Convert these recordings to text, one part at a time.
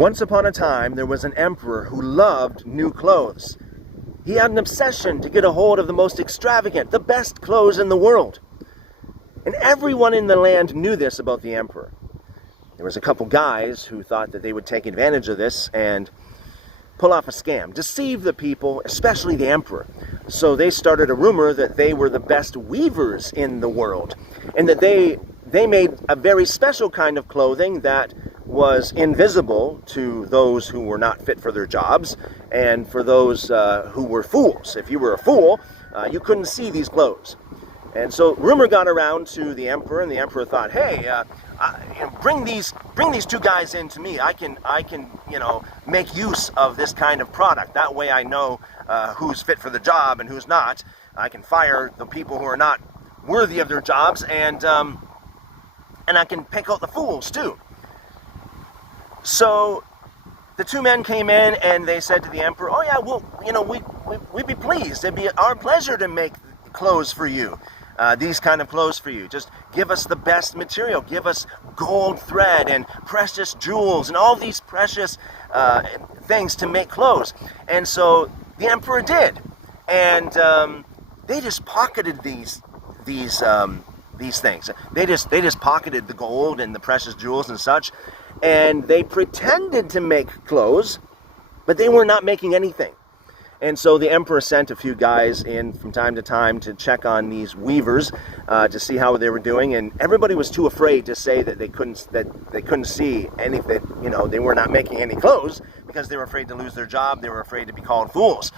Once upon a time, there was an emperor who loved new clothes. He had an obsession to get a hold of the most extravagant, the best clothes in the world. And everyone in the land knew this about the emperor. There was a couple guys who thought that they would take advantage of this and pull off a scam, deceive the people, especially the emperor. So they started a rumor that they were the best weavers in the world, and that they made a very special kind of clothing that was invisible to those who were not fit for their jobs and for those who were fools. If you were a fool, you couldn't see these clothes. And so rumor got around to the emperor, and the emperor thought, hey, bring these two guys in to me. I can make use of this kind of product. That way I know who's fit for the job and who's not. I can fire the people who are not worthy of their jobs, and I can pick out the fools too. So the two men came in and they said to the emperor, oh yeah, well, we'd be pleased. It'd be our pleasure to make clothes for you. These kind of clothes for you. Just give us the best material. Give us gold thread and precious jewels and all these precious things to make clothes. And so the emperor did, and they just pocketed these things. They just pocketed the gold and the precious jewels and such, and they pretended to make clothes, but they were not making anything. And so the emperor sent a few guys in from time to time to check on these weavers to see how they were doing, and everybody was too afraid to say that they couldn't see anything. They were not making any clothes because they were afraid to lose their job. They were afraid to be called fools.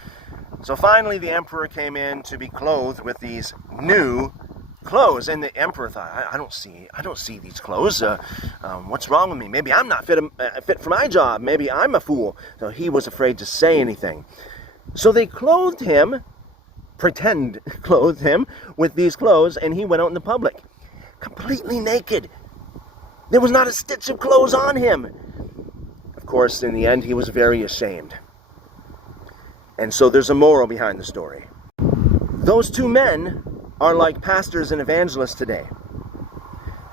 So finally, the emperor came in to be clothed with these new clothes, and the emperor thought, I don't see these clothes. What's wrong with me? Maybe I'm not fit for my job. Maybe I'm a fool. So he was afraid to say anything. So they clothed him with these clothes, and he went out in the public, completely naked. There was not a stitch of clothes on him. Of course, in the end, he was very ashamed. And so there's a moral behind the story. Those two men are like pastors and evangelists today.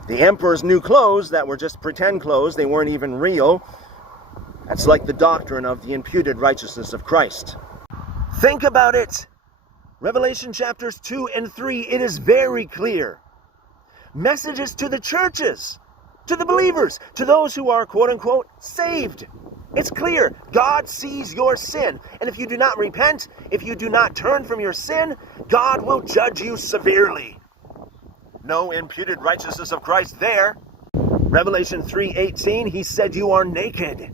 The emperor's new clothes that were just pretend clothes, they weren't even real. That's like the doctrine of the imputed righteousness of Christ. Think about it. Revelation chapters 2 and 3, it is very clear. Messages to the churches, to the believers, to those who are quote-unquote saved. It's clear. God sees your sin. And if you do not repent, if you do not turn from your sin, God will judge you severely. No imputed righteousness of Christ there. Revelation 3:18, he said you are naked.